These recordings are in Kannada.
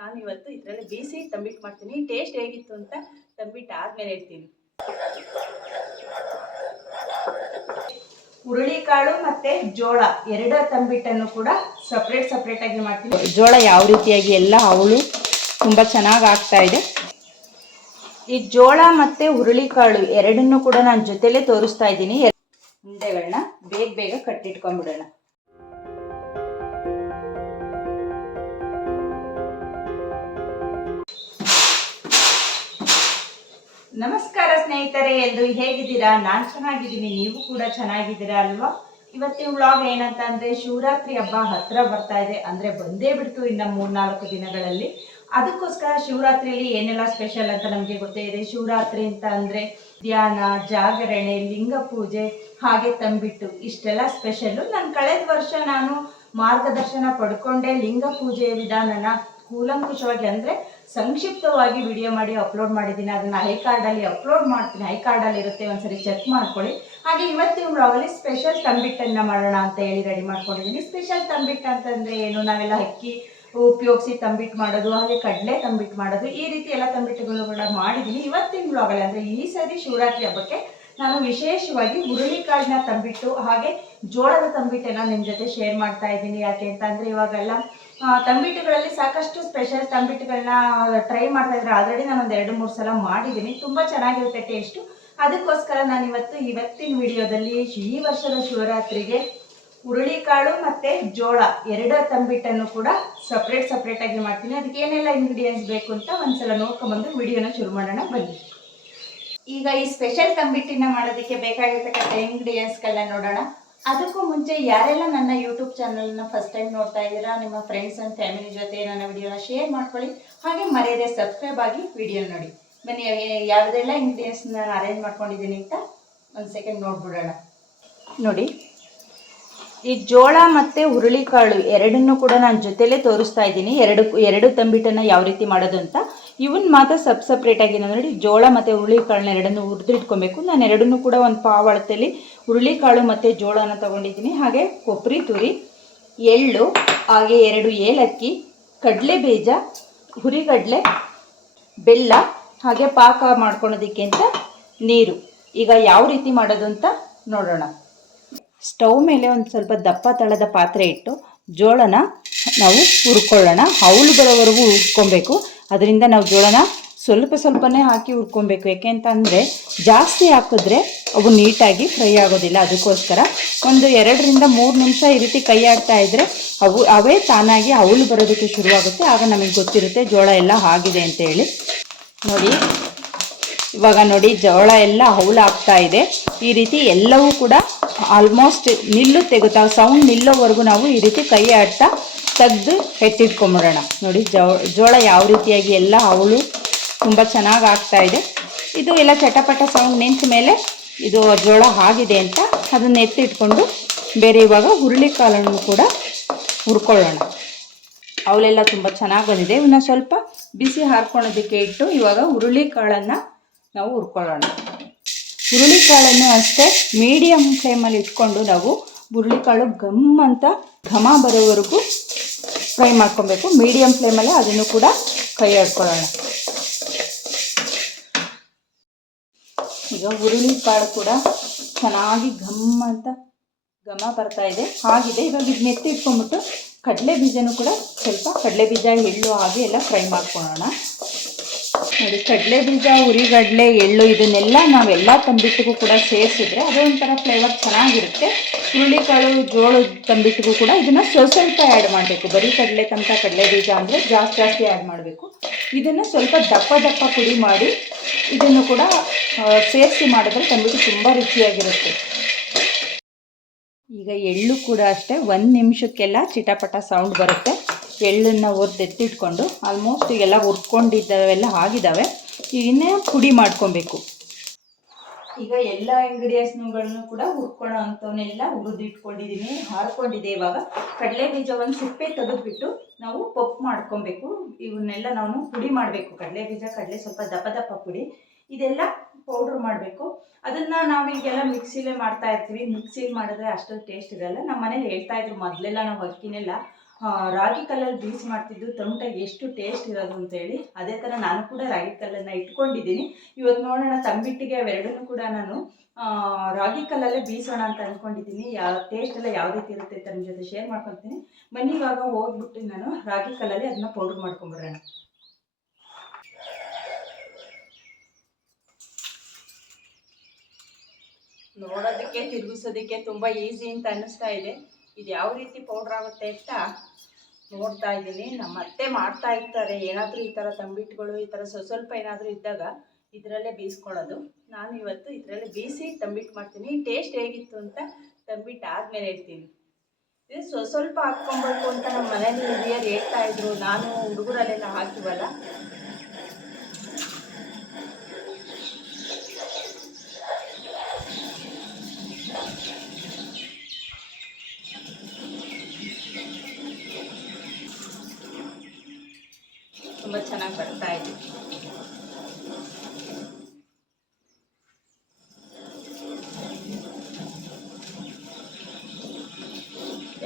ನಾನು ಇವತ್ತು ಇದರಲ್ಲಿ ಬೀಸಿ ತಂಬಿಟ್ಟು ಮಾಡ್ತೀನಿ. ಟೇಸ್ಟ್ ಹೇಗಿತ್ತು ಅಂತ ತಂಬಿಟ್ಟು ಆದ್ಮೇಲೆ ಹೇಳ್ತೀನಿ. ಹುರುಳಿಕಾಳು ಮತ್ತೆ ಜೋಳ ಎರಡ ತಂಬಿಟ್ಟನ್ನು ಕೂಡ ಸಪ್ರೇಟ್ ಸಪ್ರೇಟ್ ಆಗಿ ಮಾಡ್ತೀನಿ. ಜೋಳ ಯಾವ ರೀತಿಯಾಗಿ ಎಲ್ಲ ಅವಳು ತುಂಬ ಚೆನ್ನಾಗಿ ಆಗ್ತಾ ಇದೆ. ಈ ಜೋಳ ಮತ್ತೆ ಹುರುಳಿಕಾಳು ಎರಡನ್ನೂ ಕೂಡ ನಾನು ಜೊತೆಲೇ ತೋರಿಸ್ತಾ ಇದ್ದೀನಿ. ಉಂಡೆಗಳನ್ನ ಬೇಗ ಬೇಗ ಕಟ್ಟಿಟ್ಕೊಂಡ್ಬಿಡೋಣ. ನಮಸ್ಕಾರ ಸ್ನೇಹಿತರೆ ಎಂದು ಹೇಗಿದ್ದೀರಾ? ನಾನು ಚೆನ್ನಾಗಿದ್ದೀನಿ, ನೀವು ಕೂಡ ಚೆನ್ನಾಗಿದ್ದೀರಾ ಅಲ್ವಾ? ಇವತ್ತಿನ ವ್ಲಾಗ್ ಏನಂತ ಅಂದ್ರೆ ಶಿವರಾತ್ರಿ ಹಬ್ಬ ಹತ್ರ ಬರ್ತಾ ಇದೆ. ಅಂದ್ರೆ ಬಂದೇ ಬಿಡ್ತು ಇನ್ನ ಮೂರ್ನಾಲ್ಕು ದಿನಗಳಲ್ಲಿ. ಅದಕ್ಕೋಸ್ಕರ ಶಿವರಾತ್ರಿಯಲ್ಲಿ ಏನೆಲ್ಲ ಸ್ಪೆಷಲ್ ಅಂತ ನಮಗೆ ಗೊತ್ತೇ ಇದೆ. ಶಿವರಾತ್ರಿ ಅಂತ ಅಂದ್ರೆ ಧ್ಯಾನ, ಜಾಗರಣೆ, ಲಿಂಗ ಪೂಜೆ ಹಾಗೆ ತಂಬಿಟ್ಟು ಇಷ್ಟೆಲ್ಲ ಸ್ಪೆಷಲ್ಲು ನಾನು ಕಳೆದ ವರ್ಷ ನಾನು ಮಾರ್ಗದರ್ಶನ ಪಡ್ಕೊಂಡೆ. ಲಿಂಗ ಪೂಜೆಯ ವಿಧಾನನ ಕೂಲಂಕುಷವಾಗಿ ಅಂದ್ರೆ ಸಂಕ್ಷಿಪ್ತವಾಗಿ ವಿಡಿಯೋ ಮಾಡಿ ಅಪ್ಲೋಡ್ ಮಾಡಿದ್ದೀನಿ. ಅದನ್ನು ಐ ಕಾರ್ಡಲ್ಲಿ ಅಪ್ಲೋಡ್ ಮಾಡ್ತೀನಿ. ಐ ಕಾರ್ಡಲ್ಲಿ ಇರುತ್ತೆ. ಒಂದ್ಸರಿ ಚೆಕ್ ಮಾಡ್ಕೊಳ್ಳಿ. ಹಾಗೆ ಇವತ್ತಿನ ಬ್ಲಾಗಲ್ಲಿ ಸ್ಪೆಷಲ್ ತಂಬಿಟ್ಟನ್ನು ಮಾಡೋಣ ಅಂತ ಹೇಳಿ ರೆಡಿ ಮಾಡ್ಕೊಂಡಿದ್ದೀನಿ. ಸ್ಪೆಷಲ್ ತಂಬಿಟ್ಟು ಅಂತಂದರೆ ಏನು? ನಾವೆಲ್ಲ ಅಕ್ಕಿ ಉಪಯೋಗಿಸಿ ತಂಬಿಟ್ಟು ಮಾಡೋದು, ಹಾಗೆ ಕಡಲೆ ತಂಬಿಟ್ಟು ಮಾಡೋದು, ಈ ರೀತಿ ಎಲ್ಲ ತಂಬಿಟ್ಟುಗಳು ಕೂಡ ಮಾಡಿದ್ದೀನಿ. ಇವತ್ತಿನ ಬ್ಲಾಗಲ್ಲಿ ಅಂದರೆ ಈ ಸರಿ ಶಿವರಾತ್ರಿ ಹಬ್ಬಕ್ಕೆ ನಾನು ವಿಶೇಷವಾಗಿ ಹುರುಳಿಕಾಳಿನ ತಂಬಿಟ್ಟು, ಹಾಗೆ ಜೋಳದ ತಂಬಿಟ್ಟನ್ನ ನಿಮ್ಮ ಜೊತೆ ಶೇರ್ ಮಾಡ್ತಾ ಇದ್ದೀನಿ. ಯಾಕೆ ಅಂತ ಅಂದ್ರೆ ಇವಾಗೆಲ್ಲ ತಂಬಿಟ್ಟುಗಳಲ್ಲಿ ಸಾಕಷ್ಟು ಸ್ಪೆಷಲ್ ತಂಬಿಟ್ಟುಗಳನ್ನ ಟ್ರೈ ಮಾಡ್ತಾ ಇದ್ರೆ ಆಲ್ರೆಡಿ ನಾನು ಒಂದು ಎರಡು, ಮೂರು ಸಲ ಮಾಡಿದ್ದೀನಿ. ತುಂಬಾ ಚೆನ್ನಾಗಿರುತ್ತೆ ಟೇಸ್ಟು ಅದಕ್ಕೋಸ್ಕರ ನಾನು ಇವತ್ತು ಇವತ್ತಿನ ವಿಡಿಯೋದಲ್ಲಿ ಈ ವರ್ಷದ ಶಿವರಾತ್ರಿಗೆ ಹುರುಳಿಕಾಳು ಮತ್ತೆ ಜೋಳ ಎರಡ ತಂಬಿಟ್ಟನ್ನು ಕೂಡ ಸಪ್ರೇಟ್ ಸಪ್ರೇಟ್ ಆಗಿ ಮಾಡ್ತೀನಿ. ಅದಕ್ಕೆ ಏನೆಲ್ಲ ಇಂಗ್ರೀಡಿಯೆಂಟ್ಸ್ ಬೇಕು ಅಂತ ಒಂದ್ಸಲ ನೋಡ್ಕೊಂಬಂದು ವಿಡಿಯೋನ ಶುರು ಮಾಡೋಣ. ಬನ್ನಿ. ಈಗ ಈ ಸ್ಪೆಷಲ್ ತಂಬಿಟ್ಟಿನ ಮಾಡೋದಕ್ಕೆ ಬೇಕಾಗಿರ್ತಕ್ಕಂಥ ಇಂಗ್ರೀಡಿಯೆಂಟ್ಸ್ಗಳನ್ನ ನೋಡೋಣ. ಅದಕ್ಕೂ ಮುಂಚೆ ಯಾರೆಲ್ಲ ನನ್ನ ಯೂಟ್ಯೂಬ್ ಚಾನಲ್ನ ಫಸ್ಟ್ ಟೈಮ್ ನೋಡ್ತಾ ಇದ್ದೀರಾ, ನಿಮ್ಮ ಫ್ರೆಂಡ್ಸ್ ಆ್ಯಂಡ್ ಫ್ಯಾಮಿಲಿ ಜೊತೆ ನನ್ನ ವಿಡಿಯೋನ ಶೇರ್ ಮಾಡ್ಕೊಳ್ಳಿ. ಹಾಗೆ ಮರೆಯದೆ ಸಬ್ಸ್ಕ್ರೈಬ್ ಆಗಿ ವಿಡಿಯೋ ನೋಡಿ. ಬನ್ನಿ ಯಾವ- ಯಾವುದೆಲ್ಲ ಇಂಗ್ರೀಡಿಯೆಂಟ್ಸ್ ನಾನು ಅರೇಂಜ್ ಮಾಡ್ಕೊಂಡಿದ್ದೀನಿ ಅಂತ ಒಂದು ಸೆಕೆಂಡ್ ನೋಡ್ಬಿಡೋಣ. ನೋಡಿ. ಈ ಜೋಳ ಮತ್ತು ಹುರುಳಿಕಾಳು ಎರಡನ್ನೂ ಕೂಡ ನಾನು ಜೊತೆಲೇ ತೋರಿಸ್ತಾ ಇದ್ದೀನಿ. ಎರಡು ಎರಡು ತಂಬಿಟ್ಟನ್ನು ಯಾವ ರೀತಿ ಮಾಡೋದು ಅಂತ. ಇವನ್ ಮಾತ್ರ ಸಬ್ ಸಪ್ರೇಟಾಗಿ ನೋಡಿ ಜೋಳ ಮತ್ತು ಹುರುಳಿಕಾಳನ್ನ ಎರಡನ್ನೂ ಹುರಿದಿಟ್ಕೊಬೇಕು. ನಾನು ಎರಡನ್ನೂ ಕೂಡ ಒಂದು ಪಾವ್ ಅಳತೆಯಲ್ಲಿ ಹುರುಳಿಕಾಳು ಮತ್ತು ಜೋಳನ ತಗೊಂಡಿದ್ದೀನಿ. ಹಾಗೆ ಕೊಬ್ಬರಿ ತುರಿ, ಎಳ್ಳು, ಹಾಗೆ ಎರಡು ಏಲಕ್ಕಿ, ಕಡಲೆ ಬೀಜ, ಹುರಿಗಡಲೆ, ಬೆಲ್ಲ, ಹಾಗೆ ಪಾಕ ಮಾಡ್ಕೊಳೋದಕ್ಕೆ ಅಂತ ನೀರು. ಈಗ ಯಾವ ರೀತಿ ಮಾಡೋದು ಅಂತ ನೋಡೋಣ. ಸ್ಟವ್ ಮೇಲೆ ಒಂದು ಸ್ವಲ್ಪ ದಪ್ಪ ತಳದ ಪಾತ್ರೆ ಇಟ್ಟು ಜೋಳನ ನಾವು ಹುರ್ಕೊಳ್ಳೋಣ. ಹೌಲು ಬರೋವರೆಗೂ ಹುರ್ಕೊಬೇಕು. ಅದರಿಂದ ನಾವು ಜೋಳನ ಸ್ವಲ್ಪ ಸ್ವಲ್ಪನೇ ಹಾಕಿ ಹುರ್ಕೊಬೇಕು. ಯಾಕೆ ಅಂದರೆ ಜಾಸ್ತಿ ಹಾಕಿದ್ರೆ ಅವು ನೀಟಾಗಿ ಫ್ರೈ ಆಗೋದಿಲ್ಲ. ಅದಕ್ಕೋಸ್ಕರ ಒಂದು ಎರಡರಿಂದ ಮೂರು ನಿಮಿಷ ಈ ರೀತಿ ಕೈ ಆಡ್ತಾ ಇದ್ದರೆ ಅವು, ಅವೇ ತಾನಾಗಿ ಹೌಲು ಬರೋದಕ್ಕೆ ಶುರುವಾಗುತ್ತೆ. ಆಗ ನಮಗೆ ಗೊತ್ತಿರುತ್ತೆ ಜೋಳ ಎಲ್ಲ ಆಗಿದೆ ಅಂತೇಳಿ ನೋಡಿ, ಇವಾಗ ನೋಡಿ ಜೋಳ ಎಲ್ಲ ಹೌಳು ಆಗ್ತಾ ಇದೆ. ಈ ರೀತಿ ಎಲ್ಲವೂ ಕೂಡ ಆಲ್ಮೋಸ್ಟ್ ನಿಲ್ಲುತ್ತೆ ಗೊತ್ತಾ ಸೌಂಡ್ ನಿಲ್ಲೋವರೆಗೂ ನಾವು ಈ ರೀತಿ ಕೈ ಆಡ್ತಾ ತೆಗೆದು ಎತ್ತಿಟ್ಕೊಂಬಿಡೋಣ. ನೋಡಿ ಜೋಳ ಯಾವ ರೀತಿಯಾಗಿ ಎಲ್ಲ ಅವಳು ತುಂಬ ಚೆನ್ನಾಗಿ ಆಗ್ತಾ ಇದೆ. ಇದು ಎಲ್ಲ ಚಟಪಟ ಸೌಂಡ್ ನಿಂತ ಮೇಲೆ ಇದು ಜೋಳ ಆಗಿದೆ ಅಂತ ಅದನ್ನು ಎತ್ತಿಟ್ಕೊಂಡು ಬೇರೆ ಇವಾಗ ಹುರುಳಿಕಾಳನ್ನು ಕೂಡ ಹುರ್ಕೊಳ್ಳೋಣ. ಅವಳೆಲ್ಲ ತುಂಬ ಚೆನ್ನಾಗಿ ಬಂದಿದೆ. ಇವನ್ನ ಸ್ವಲ್ಪ ಬಿಸಿ ಹಾರ್ಕೊಳೋದಕ್ಕೆ ಇಟ್ಟು ಇವಾಗ ಹುರುಳಿಕಾಳನ್ನು ನಾವು ಹುರ್ಕೊಳ್ಳೋಣ. ಹುರುಳಿಕಾಳನ್ನು ಅಷ್ಟೇ ಮೀಡಿಯಮ್ ಫ್ಲೇಮಲ್ಲಿ ಇಟ್ಕೊಂಡು ನಾವು ಹುರುಳಿಕಾಳು ಗಮ್ ಅಂತ ಘಮ ಬರೋವರೆಗೂ ಫ್ರೈ ಮಾಡ್ಕೊಬೇಕು. ಮೀಡಿಯಮ್ ಫ್ಲೇಮಲ್ಲೇ ಅದನ್ನು ಕೂಡ ಕೈ ಆಡ್ಕೊಳ್ಳೋಣ ಈಗ ಹುರುಳಿಕಾಳು ಕೂಡ ಚೆನ್ನಾಗಿ ಘಮ್ ಅಂತ ಘಮ ಬರ್ತಾ ಇದೆ. ಆಗಿದೆ. ಇವಾಗ ಇದು ಮೆತ್ತಿ ಇಟ್ಕೊಂಡ್ಬಿಟ್ಟು ಕಡಲೆ ಬೀಜನೂ ಕೂಡ ಸ್ವಲ್ಪ ಕಡಲೆ ಬೀಜ ಎಳ್ಳು ಹಾಗೆ ಎಲ್ಲ ಫ್ರೈ ಮಾಡ್ಕೊಳ್ಳೋಣ. ನೋಡಿ ಕಡಲೆ ಬೀಜ ಹುರಿಗಡಲೆ ಎಳ್ಳು ಇದನ್ನೆಲ್ಲ ನಾವೆಲ್ಲ ತಂಬಿಟ್ಟಿಗೂ ಕೂಡ ಸೇರಿಸಿದ್ರೆ ಅದೇ ಒಂಥರ ಫ್ಲೇವರ್ ಚೆನ್ನಾಗಿರುತ್ತೆ. ಹುರುಳಿಕಾಳು ಜೋಳದ ತಂಬಿಟ್ಟಿಗೂ ಕೂಡ ಇದನ್ನು ಸ್ವಲ್ಪ ಸ್ವಲ್ಪ ಆ್ಯಡ್ ಮಾಡಬೇಕು. ಬರೀ ಕಡಲೆ ತಂತ ಕಡಲೆ ಬೀಜ ಅಂದರೆ ಜಾಸ್ತಿ ಜಾಸ್ತಿ ಆ್ಯಡ್ ಮಾಡಬೇಕು. ಇದನ್ನು ಸ್ವಲ್ಪ ದಪ್ಪ ದಪ್ಪ ಪುಡಿ ಮಾಡಿ ಇದನ್ನು ಕೂಡ ಸೇರಿಸಿ ಮಾಡಿದ್ರೆ ತಂಬಿಟ್ಟು ತುಂಬ ರುಚಿಯಾಗಿರುತ್ತೆ. ಈಗ ಎಳ್ಳು ಕೂಡ ಅಷ್ಟೇ ಒಂದು ನಿಮಿಷಕ್ಕೆಲ್ಲ ಚಿಟಪಟ ಸೌಂಡ್ ಬರುತ್ತೆ. ಎಳ್ಳನ್ನು ಎತ್ತಿಟ್ಕೊಂಡು ಆಲ್ಮೋಸ್ಟ್ ಈಗೆಲ್ಲ ಹುರ್ಕೊಂಡಿದ್ದಾವೆಲ್ಲ ಆಗಿದ್ದಾವೆ. ಇನ್ನೇ ಪುಡಿ ಮಾಡ್ಕೊಬೇಕು. ಈಗ ಎಲ್ಲ ಇಂಗ್ರೀಡಿಯೆಂಟ್ಸ್ಗಳನ್ನು ಕೂಡ ಹುರ್ಕೊಳ್ಳೋ ಅಂಥವನ್ನೆಲ್ಲ ಹುರಿದಿಟ್ಕೊಂಡಿದ್ದೀನಿ ಹಾರ್ಕೊಂಡಿದ್ದೆ ಹಾರ್ಕೊಂಡಿದೆ ಇವಾಗ. ಕಡಲೆ ಬೀಜ ಒಂದು ಸಿಪ್ಪೆ ತೆಗೆದುಬಿಟ್ಟು ನಾವು ಪಪ್ಪು ಮಾಡ್ಕೊಬೇಕು. ಇವನ್ನೆಲ್ಲ ನಾವು ಪುಡಿ ಮಾಡಬೇಕು. ಕಡಲೆ ಬೀಜ, ಕಡಲೆ ಸ್ವಲ್ಪ ದಪ್ಪ ದಪ್ಪ ಪುಡಿ. ಇದೆಲ್ಲ ಪೌಡ್ರ್ ಮಾಡಬೇಕು. ಅದನ್ನು ನಾವು ಈಗೆಲ್ಲ ಮಿಕ್ಸಿಲೇ ಮಾಡ್ತಾ ಇರ್ತೀವಿ. ಮಿಕ್ಸಿಲಿ ಮಾಡಿದ್ರೆ ಅಷ್ಟೊಂದು ಟೇಸ್ಟ್ ಇರೋಲ್ಲ. ನಮ್ಮ ಮನೇಲಿ ಹೇಳ್ತಾ ಇದ್ರು, ಮೊದಲೆಲ್ಲ ನಾವು ಅಕ್ಕಿನೆಲ್ಲ ರಾಗಿ ಕಲ್ಲಲ್ಲಿ ಬೀಸ್ ಮಾಡ್ತಿದ್ದು ತಮಟಾಗಿ ಎಷ್ಟು ಟೇಸ್ಟ್ ಇರೋದು ಅಂತೇಳಿ, ಅದೇ ಥರ ನಾನು ಕೂಡ ರಾಗಿ ಕಲ್ಲನ್ನು ಇಟ್ಕೊಂಡಿದ್ದೀನಿ. ಇವತ್ತು ನೋಡೋಣ, ತಂಬಿಟ್ಟಿಗೆ ಅವೆರಡನ್ನೂ ಕೂಡ ನಾನು ರಾಗಿ ಕಲ್ಲಲ್ಲೇ ಬೀಸೋಣ ಅಂತ ಅಂದ್ಕೊಂಡಿದ್ದೀನಿ ಯಾವ ಟೇಸ್ಟ್ ಎಲ್ಲ ಯಾವ ರೀತಿ ಇರುತ್ತೆ ಅಂತ ನಿಮ್ಮ ಜೊತೆ ಶೇರ್ ಮಾಡ್ಕೊತೀನಿ ಬನ್ನಿ, ಇವಾಗ ಹೋಗ್ಬಿಟ್ಟು ನಾನು ರಾಗಿ ಕಲ್ಲಲ್ಲಿ ಅದನ್ನ ಪೌಡ್ರ್ ಮಾಡ್ಕೊಂಬರೋಣ ನೋಡೋದಕ್ಕೆ, ತಿರುಗಿಸೋದಕ್ಕೆ ತುಂಬ ಈಸಿ ಅಂತ ಅನ್ನಿಸ್ತಾ ಇದೆ. ಇದು ಯಾವ ರೀತಿ ಪೌಡ್ರ್ ಆಗುತ್ತೆ ಅಂತ ನೋಡ್ತಾ ಇದ್ದೀನಿ. ನಮ್ಮ ಅತ್ತೆ ಮಾಡ್ತಾ ಇರ್ತಾರೆ. ಏನಾದರೂ ಈ ಥರ ತಂಬಿಟ್ಟುಗಳು ಈ ಥರ ಸ್ವಲ್ಪ ಸ್ವಲ್ಪ ಏನಾದರೂ ಇದ್ದಾಗ ಇದರಲ್ಲೇ ಬೀಸ್ಕೊಳ್ಳೋದು. ನಾನು ಇವತ್ತು ಇದರಲ್ಲೇ ಬೀಸಿ ತಂಬಿಟ್ಟು ಮಾಡ್ತೀನಿ. ಟೇಸ್ಟ್ ಹೇಗಿತ್ತು ಅಂತ ತಂಬಿಟ್ಟು ಆದಮೇಲೆ ಹೇಳ್ತೀನಿ. ಇದು ಸ್ವಲ್ಪ ಹಾಕ್ಕೊಬೇಕು ಅಂತ ನಮ್ಮ ಮನೇಲಿ ಹಿರಿಯರು ಹೇಳ್ತಾ ಇದ್ರು. ನಾನು ಹುಡುಗರಲ್ಲೆಲ್ಲ ಹಾಕಿವಲ್ಲ.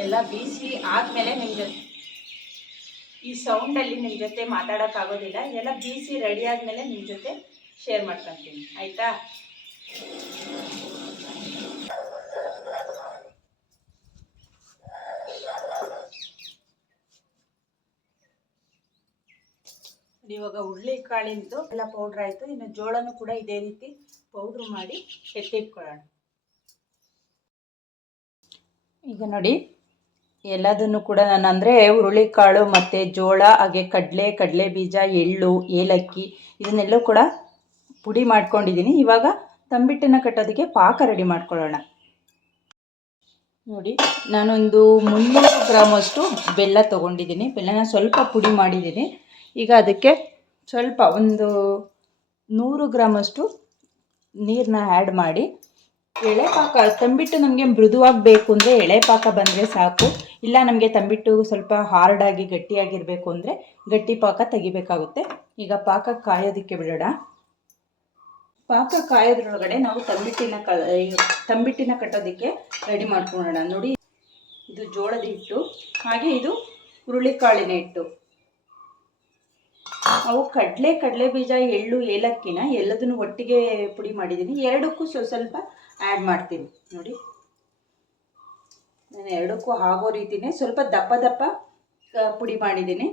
ಎಲ್ಲ ಬೀಸಿ ಆದಮೇಲೆ ನಿಮ್ಮ ಜೊತೆ ಈ ಸೌಂಡಲ್ಲಿ ನಿಮ್ಮ ಜೊತೆ ಮಾತಾಡೋಕ್ಕಾಗೋದಿಲ್ಲ. ಎಲ್ಲ ಬೀಸಿ ರೆಡಿ ಆದಮೇಲೆ ನಿಮ್ಮ ಜೊತೆ ಶೇರ್ ಮಾಡ್ಕೊತೀನಿ. ಆಯಿತಾ? ಇವಾಗ ಹುರುಳಿಕಾಳಿಂದು ಎಲ್ಲ ಪೌಡ್ರ್ ಆಯಿತು. ಇನ್ನು ಜೋಳನೂ ಕೂಡ ಇದೇ ರೀತಿ ಪೌಡ್ರ್ ಮಾಡಿ ಎತ್ತಿಟ್ಕೊಳ್ಳೋಣ. ಈಗ ನೋಡಿ. ಎಲ್ಲದನ್ನು ಕೂಡ ನಾನು ಅಂದರೆ ಹುರುಳಿಕಾಳು ಮತ್ತು ಜೋಳ, ಹಾಗೆ ಕಡಲೆ ಕಡಲೆ ಬೀಜ, ಎಳ್ಳು, ಏಲಕ್ಕಿ ಇದನ್ನೆಲ್ಲ ಕೂಡ ಪುಡಿ ಮಾಡ್ಕೊಂಡಿದ್ದೀನಿ. ಇವಾಗ ತಂಬಿಟ್ಟನ್ನು ಕಟ್ಟೋದಕ್ಕೆ ಪಾಕ ರೆಡಿ ಮಾಡ್ಕೊಳ್ಳೋಣ. ನೋಡಿ, ನಾನೊಂದು ಮುನ್ನೂರು ಗ್ರಾಮಷ್ಟು ಬೆಲ್ಲ ತೊಗೊಂಡಿದ್ದೀನಿ. ಬೆಲ್ಲನ ಸ್ವಲ್ಪ ಪುಡಿ ಮಾಡಿದ್ದೀನಿ. ಈಗ ಅದಕ್ಕೆ ಸ್ವಲ್ಪ ಒಂದು ನೂರು ಗ್ರಾಮಷ್ಟು ನೀರನ್ನ ಆ್ಯಡ್ ಮಾಡಿ ಎಳೆ ಪಾಕ ತಂಬಿಟ್ಟು ನಮಗೆ ಮೃದುವಾಗಿ ಬೇಕು ಅಂದರೆ ಎಳೆ ಪಾಕ ಬಂದರೆ ಸಾಕು. ಇಲ್ಲ ನಮಗೆ ತಂಬಿಟ್ಟು ಸ್ವಲ್ಪ ಹಾರ್ಡಾಗಿ ಗಟ್ಟಿಯಾಗಿರಬೇಕು ಅಂದರೆ ಗಟ್ಟಿ ಪಾಕ ತೆಗಿಬೇಕಾಗುತ್ತೆ. ಈಗ ಪಾಕ ಕಾಯೋದಕ್ಕೆ ಬಿಡೋಣ. ಪಾಕ ಕಾಯೋದ್ರೊಳಗಡೆ ನಾವು ತಂಬಿಟ್ಟಿನ ಕ ತಂಬಿಟ್ಟಿನ ಕಟ್ಟೋದಕ್ಕೆ ರೆಡಿ ಮಾಡ್ಕೊಳ್ಳೋಣ ನೋಡಿ, ಇದು ಜೋಳದ ಹಿಟ್ಟು, ಹಾಗೆ ಇದು ಹುರುಳಿಕಾಳಿನ ಹಿಟ್ಟು. ಅವು ಕಡಲೆ ಕಡಲೆ ಬೀಜ, ಎಳ್ಳು, ಏಲಕ್ಕಿನ ಎಲ್ಲದನ್ನು ಒಟ್ಟಿಗೆ ಪುಡಿ ಮಾಡಿದ್ದೀನಿ. ಎರಡಕ್ಕೂ ಸ್ವಲ್ಪ ಸ್ವಲ್ಪ ಆ್ಯಡ್ ಮಾಡ್ತೀನಿ. ನೋಡಿ. ನಾನು ಎರಡಕ್ಕೂ ಆಗೋ ರೀತಿನೇ ಸ್ವಲ್ಪ ದಪ್ಪ ದಪ್ಪ ಪುಡಿ ಮಾಡಿದ್ದೀನಿ.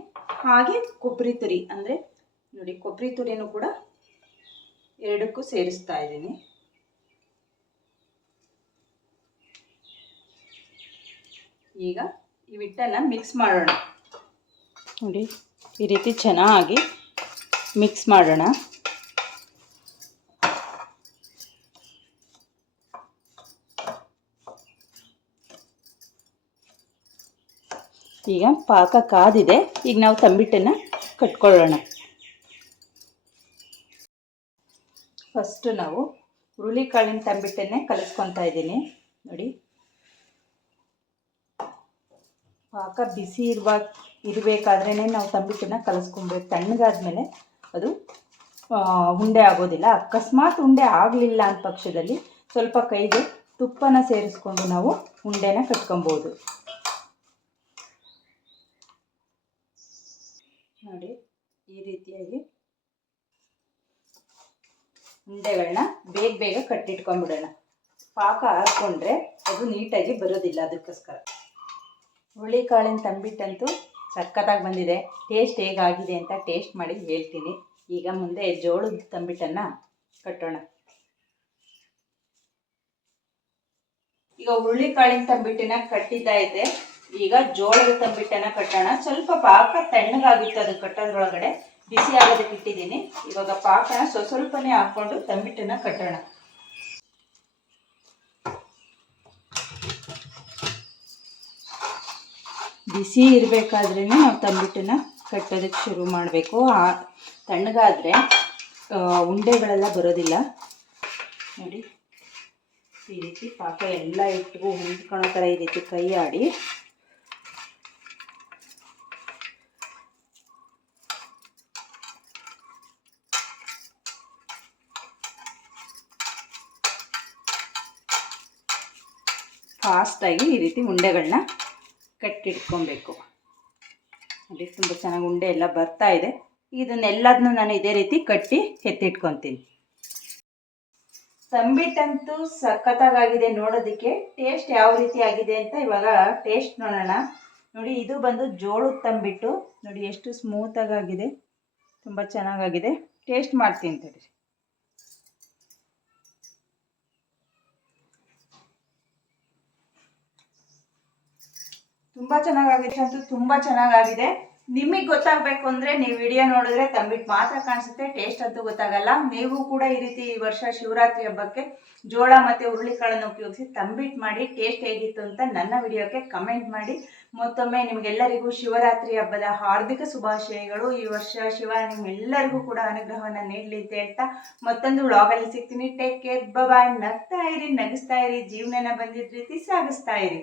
ಹಾಗೆ ಕೊಬ್ಬರಿ ತುರಿ ಅಂದರೆ, ನೋಡಿ, ಕೊಬ್ಬರಿ ತುರಿನೂ ಕೂಡ ಎರಡಕ್ಕೂ ಸೇರಿಸ್ತಾ ಇದ್ದೀನಿ. ಈಗ ಈ ಹಿಟ್ಟನ್ನು ಮಿಕ್ಸ್ ಮಾಡೋಣ. ನೋಡಿ, ಈ ರೀತಿ ಚೆನ್ನಾಗಿ ಮಿಕ್ಸ್ ಮಾಡೋಣ. ಈಗ ಪಾಕ ಕಾದಿದೆ. ಈಗ ನಾವು ತಂಬಿಟ್ಟನ್ನು ಕಟ್ಕೊಳ್ಳೋಣ. ಫಸ್ಟು ನಾವು ಹುರುಳಿಕಾಳಿನ ತಂಬಿಟ್ಟನ್ನೇ ಕಲಿಸ್ಕೊತಾ ಇದ್ದೀನಿ. ನೋಡಿ. ಪಾಕ ಬಿಸಿ ಇರುವ ಇರಬೇಕಾದ್ರೇ ನಾವು ತಂಬಿಟ್ಟನ್ನು ಕಲಿಸ್ಕೊಬೇಕು. ತಣ್ಣಗಾದ್ಮೇಲೆ ಅದು ಉಂಡೆ ಆಗೋದಿಲ್ಲ. ಅಕಸ್ಮಾತ್ ಉಂಡೆ ಆಗಲಿಲ್ಲ ಅಂದ ಪಕ್ಷದಲ್ಲಿ ಸ್ವಲ್ಪ ಕೈಗೆ ತುಪ್ಪನ ಸೇರಿಸ್ಕೊಂಡು ನಾವು ಉಂಡೆನ ಕಟ್ಕೊಬೋದು. ನೋಡಿ, ಈ ರೀತಿಯಾಗಿ ಉಂಡೆಗಳನ್ನ ಬೇಗ ಬೇಗ ಕಟ್ಟಿಟ್ಕೊಂಡ್ಬಿಡೋಣ. ಪಾಕ ಹಾಕ್ಕೊಂಡ್ರೆ ಅದು ನೀಟಾಗಿ ಬರೋದಿಲ್ಲ ಅದಕ್ಕೋಸ್ಕರ. ಹುರುಳಿಕಾಳಿನ ತಂಬಿಟ್ಟಂತೂ ಸಕ್ಕತ್ತಾಗಿ ಬಂದಿದೆ. ಟೇಸ್ಟ್ ಹೇಗಾಗಿದೆ ಅಂತ ಟೇಸ್ಟ್ ಮಾಡಿ ಹೇಳ್ತೀನಿ. ಈಗ ಮುಂದೆ ಜೋಳದ ತಂಬಿಟ್ಟನ್ನು ಕಟ್ಟೋಣ. ಈಗ ಹುರುಳಿಕಾಳಿನ ತಂಬಿಟ್ಟಿನ ಇದೆ ಈಗ ಜೋಳದ ತಂಬಿಟ್ಟನ್ನ ಕಟ್ಟೋಣ. ಸ್ವಲ್ಪ ಪಾಕ ತಣ್ಣಗಾಗಿತ್ತು ಅದು ಕಟ್ಟೋದ್ರೊಳಗಡೆ. ಬಿಸಿ ಆಗೋದಕ್ಕೆ ಇಟ್ಟಿದ್ದೀನಿ. ಇವಾಗ ಪಾಕನ ಸ್ವಲ್ಪ ಸ್ವಲ್ಪನೇ ಹಾಕ್ಕೊಂಡು ತಂಬಿಟ್ಟನ್ನ ಕಟ್ಟೋಣ. ಬಿಸಿ ಇರಬೇಕಾದ್ರೇ ನಾವು ತಂಬಿಟ್ಟನ್ನ ಕಟ್ಟೋದಕ್ಕೆ ಶುರು ಮಾಡಬೇಕು. ಆ ತಣ್ಣಗಾದರೆ ಉಂಡೆಗಳೆಲ್ಲ ಬರೋದಿಲ್ಲ. ನೋಡಿ, ಈ ರೀತಿ ಪಾಕ ಎಲ್ಲ ಇಟ್ಟು ಹೊಂದ್ಕೊಳೋ ಥರ ಈ ರೀತಿ ಕೈ ಆಡಿ. ಫಾಸ್ಟಾಗಿ ಈ ರೀತಿ ಉಂಡೆಗಳನ್ನ ಕಟ್ಟಿಟ್ಕೊಬೇಕು. ನೋಡಿ, ತುಂಬ ಚೆನ್ನಾಗಿ ಉಂಡೆ ಎಲ್ಲ ಬರ್ತಾ ಇದೆ. ಇದನ್ನೆಲ್ಲದನ್ನು ನಾನು ಇದೇ ರೀತಿ ಕಟ್ಟಿ ಎತ್ತಿಟ್ಕೊತೀನಿ. ತಂಬಿಟ್ಟಂತೂ ಸಖತ್ತಾಗಿದೆ ನೋಡೋದಕ್ಕೆ. ಟೇಸ್ಟ್ ಯಾವ ರೀತಿ ಆಗಿದೆ ಅಂತ ಇವಾಗ ಟೇಸ್ಟ್ ನೋಡೋಣ. ನೋಡಿ, ಇದು ಬಂದು ಜೋಳದ ತಂಬಿಟ್ಟು ನೋಡಿ, ಎಷ್ಟು ಸ್ಮೂತಾಗಿದೆ ತುಂಬ ಚೆನ್ನಾಗಾಗಿದೆ. ಟೇಸ್ಟ್ ಮಾಡ್ತೀನಿ ತಡಿ ತುಂಬ ಚೆನ್ನಾಗಾಗಿದೆ ಅಂತೂ ತುಂಬ ಚೆನ್ನಾಗಾಗಿದೆ. ನಿಮಗೆ ಗೊತ್ತಾಗಬೇಕು ಅಂದರೆ ನೀವು ವಿಡಿಯೋ ನೋಡಿದ್ರೆ ತಂಬಿಟ್ಟು ಮಾತ್ರ ಕಾಣಿಸುತ್ತೆ, ಟೇಸ್ಟ್ ಅಂತೂ ಗೊತ್ತಾಗಲ್ಲ. ನೀವು ಕೂಡ ಈ ರೀತಿ ಈ ವರ್ಷ ಶಿವರಾತ್ರಿ ಹಬ್ಬಕ್ಕೆ ಜೋಳ ಮತ್ತು ಹುರುಳಿಕಾಳನ್ನು ಉಪಯೋಗಿಸಿ ತಂಬಿಟ್ಟು ಮಾಡಿ ಟೇಸ್ಟ್ ಹೇಗಿತ್ತು ಅಂತ ನನ್ನ ವಿಡಿಯೋಕ್ಕೆ ಕಮೆಂಟ್ ಮಾಡಿ. ಮತ್ತೊಮ್ಮೆ ನಿಮಗೆಲ್ಲರಿಗೂ ಶಿವರಾತ್ರಿ ಹಬ್ಬದ ಹಾರ್ದಿಕ ಶುಭಾಶಯಗಳು. ಈ ವರ್ಷ ಶಿವ ನಿಮ್ಮೆಲ್ಲರಿಗೂ ಕೂಡ ಅನುಗ್ರಹವನ್ನು ನೀಡಲಿ ಅಂತ ಹೇಳ್ತಾ ಮತ್ತೊಂದು ವ್ಲಾಗಲ್ಲಿ ಸಿಗ್ತೀನಿ. ಟೇಕ್ ಕೇರ್ ಬಾಯ್ ನಗ್ತಾ ಇರಿ, ನಗಿಸ್ತಾ ಇರಿ, ಜೀವನನ ಬಂದಿದ್ದ ರೀತಿ ಸಾಗಿಸ್ತಾ ಇರಿ.